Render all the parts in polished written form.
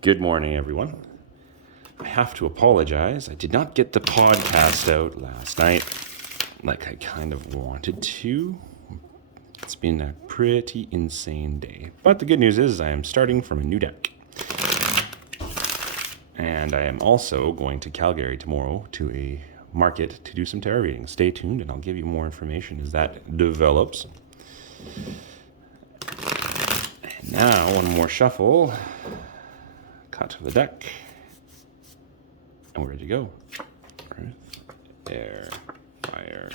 Good morning, everyone. I have to apologize. I did not get the podcast out last night like I kind of wanted to. It's been a pretty insane day. But the good news is I am starting from a new deck. And I am also going to Calgary tomorrow to a market to do some tarot readings. Stay tuned and I'll give you more information as that develops. And now, one more shuffle. Cut the deck. And we're ready to go. Earth, air, fire,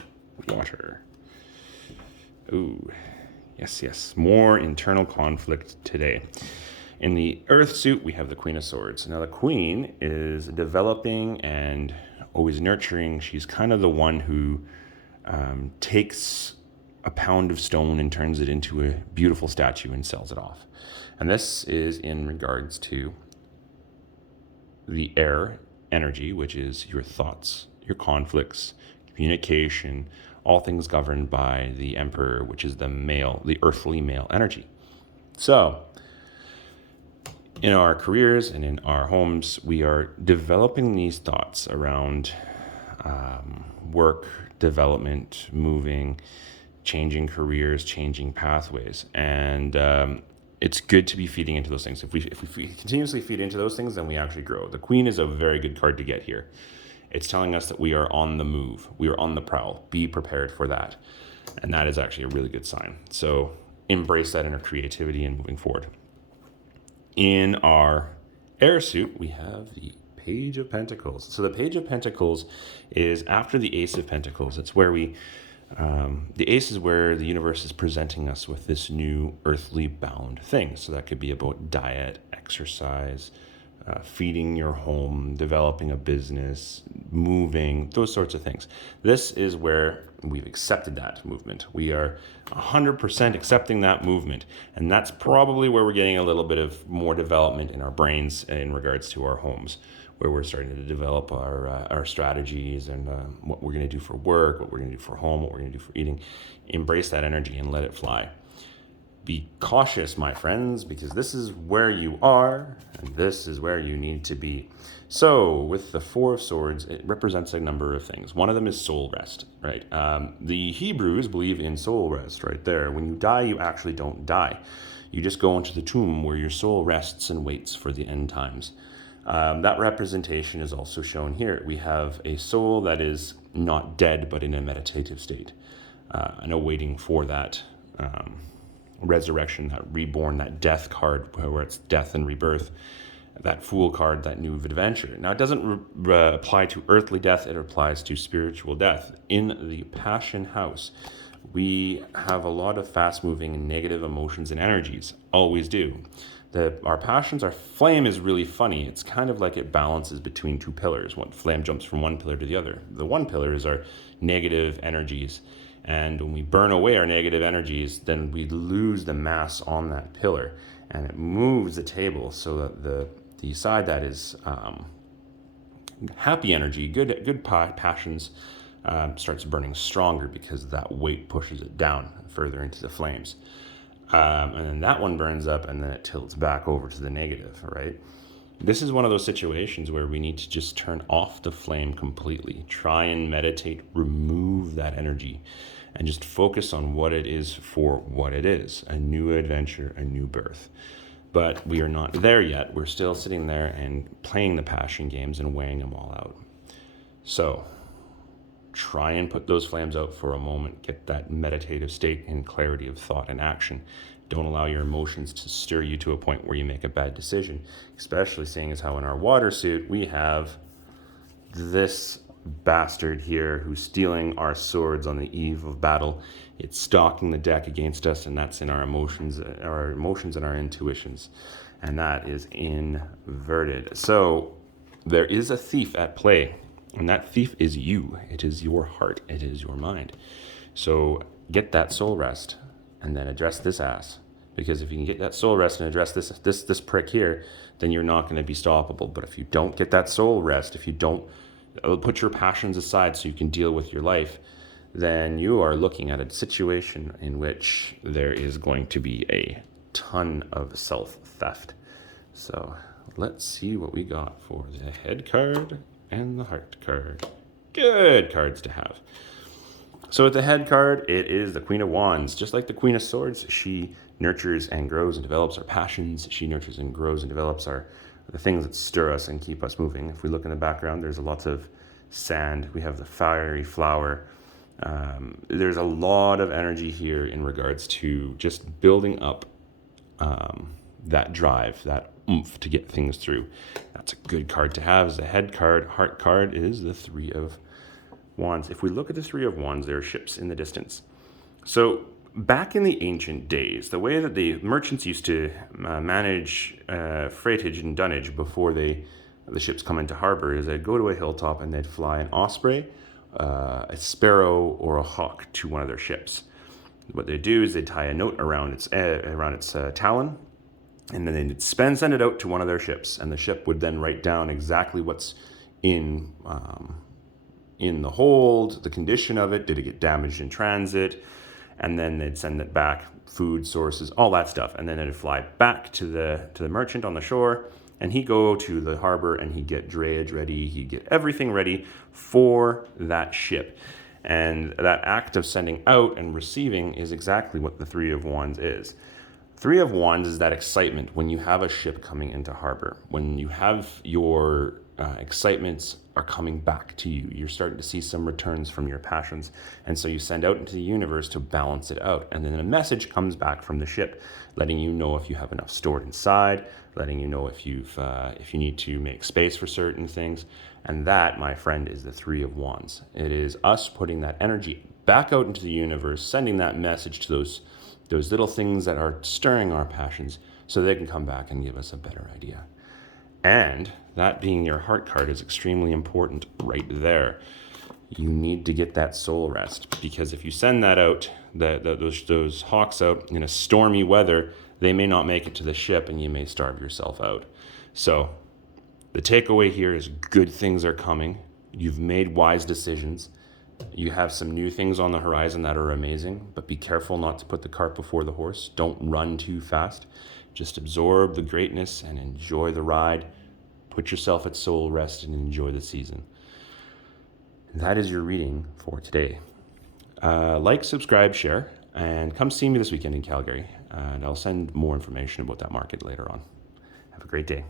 water. Ooh, yes. More internal conflict today. In the Earth suit, we have the Queen of Swords. Now, the Queen is developing and always nurturing. She's kind of the one who takes a pound of stone and turns it into a beautiful statue and sells it off. And this is in regards to the air energy, which is your thoughts, your conflicts, communication, all things governed by the Emperor, which is the earthly male energy. So, in our careers and in our homes, we are developing these thoughts around work, development, moving, changing careers, changing pathways. And it's good to be feeding into those things. If we continuously feed into those things, then we actually grow. The Queen is a very good card to get here. It's telling us that we are on the move. We are on the prowl. Be prepared for that. And that is actually a really good sign. So embrace that inner creativity and moving forward. In our air suit, we have the Page of Pentacles. So the Page of Pentacles is after the Ace of Pentacles. It's where the Ace is where the universe is presenting us with this new earthly bound thing. So that could be about diet, exercise, feeding your home, developing a business, moving, those sorts of things. This is where we've accepted that movement. We are 100% accepting that movement. And that's probably where we're getting a little bit of more development in our brains in regards to our homes, where we're starting to develop our strategies and what we're going to do for work, what we're going to do for home, what we're going to do for eating. Embrace that energy and let it fly. Be cautious, my friends, because this is where you are and this is where you need to be. So with the Four of Swords, it represents a number of things. One of them is soul rest, right? The Hebrews believe in soul rest right there. When you die, you actually don't die. You just go into the tomb where your soul rests and waits for the end times. That representation is also shown here. We have a soul that is not dead, but in a meditative state, and awaiting for that resurrection, that reborn, that death card, where it's death and rebirth, that Fool card, that new adventure. Now, it doesn't apply to earthly death, it applies to spiritual death. In the Passion House, we have a lot of fast-moving negative emotions and energies, always do. Our passions, our flame is really funny. It's kind of like it balances between two pillars. One flame jumps from one pillar to the other. The one pillar is our negative energies. And when we burn away our negative energies, then we lose the mass on that pillar. And it moves the table so that the side that is happy energy, good passions, starts burning stronger because that weight pushes it down further into the flames. And then that one burns up and then it tilts back over to the negative, right? This is one of those situations where we need to just turn off the flame completely. Try and meditate, remove that energy, and just focus on what it is for what it is. A new adventure, a new birth. But we are not there yet. We're still sitting there and playing the passion games and weighing them all out. So try and put those flames out for a moment. Get that meditative state and clarity of thought and action. Don't allow your emotions to stir you to a point where you make a bad decision, especially seeing as how in our water suit we have this bastard here who's stealing our swords on the eve of battle. It's stalking the deck against us, and that's in our emotions and our intuitions, and that is inverted. So there is a thief at play, and that thief is you. It is your heart. It is your mind. So get that soul rest and then address this ass. Because if you can get that soul rest and address this prick here, then you're not going to be stoppable. But if you don't get that soul rest, if you don't put your passions aside so you can deal with your life, then you are looking at a situation in which there is going to be a ton of self-theft. So let's see what we got for the head card and the heart card. Good cards to have. So with the head card, it is the Queen of Wands. Just like the Queen of Swords, she nurtures and grows and develops our passions. She nurtures and grows and develops the things that stir us and keep us moving. If we look in the background, there's lots of sand. We have the fiery flower. There's a lot of energy here in regards to just building up that drive, that oomph to get things through. That's a good card to have. As a head card, heart card is the Three of Wands. If we look at the Three of Wands, there are ships in the distance. So back in the ancient days, the way that the merchants used to manage freightage and dunnage before the ships come into harbor is they'd go to a hilltop and they'd fly an osprey, a sparrow, or a hawk to one of their ships. What they do is they tie a note around its talon, and then they'd send it out to one of their ships, and the ship would then write down exactly what's in the hold, the condition of it, did it get damaged in transit, and then they'd send it back, food sources, all that stuff, and then it'd fly back to the merchant on the shore, and he'd go to the harbor and he'd get drayage ready, he'd get everything ready for that ship. And that act of sending out and receiving is exactly what the Three of Wands is. Three of Wands is that excitement when you have a ship coming into harbor, when you have your excitements are coming back to you. You're starting to see some returns from your passions. And so you send out into the universe to balance it out. And then a message comes back from the ship, letting you know if you have enough stored inside, letting you know if you need to make space for certain things. And that, my friend, is the Three of Wands. It is us putting that energy back out into the universe, sending that message to those little things that are stirring our passions so they can come back and give us a better idea. And that being your heart card is extremely important right there. You need to get that soul rest, because if you send that out, those hawks out in a stormy weather, they may not make it to the ship and you may starve yourself out. So the takeaway here is good things are coming. You've made wise decisions. You have some new things on the horizon that are amazing, but be careful not to put the cart before the horse. Don't run too fast. Just absorb the greatness and enjoy the ride. Put yourself at soul rest and enjoy the season. That is your reading for today. Like, subscribe, share, and come see me this weekend in Calgary. And I'll send more information about that market later on. Have a great day.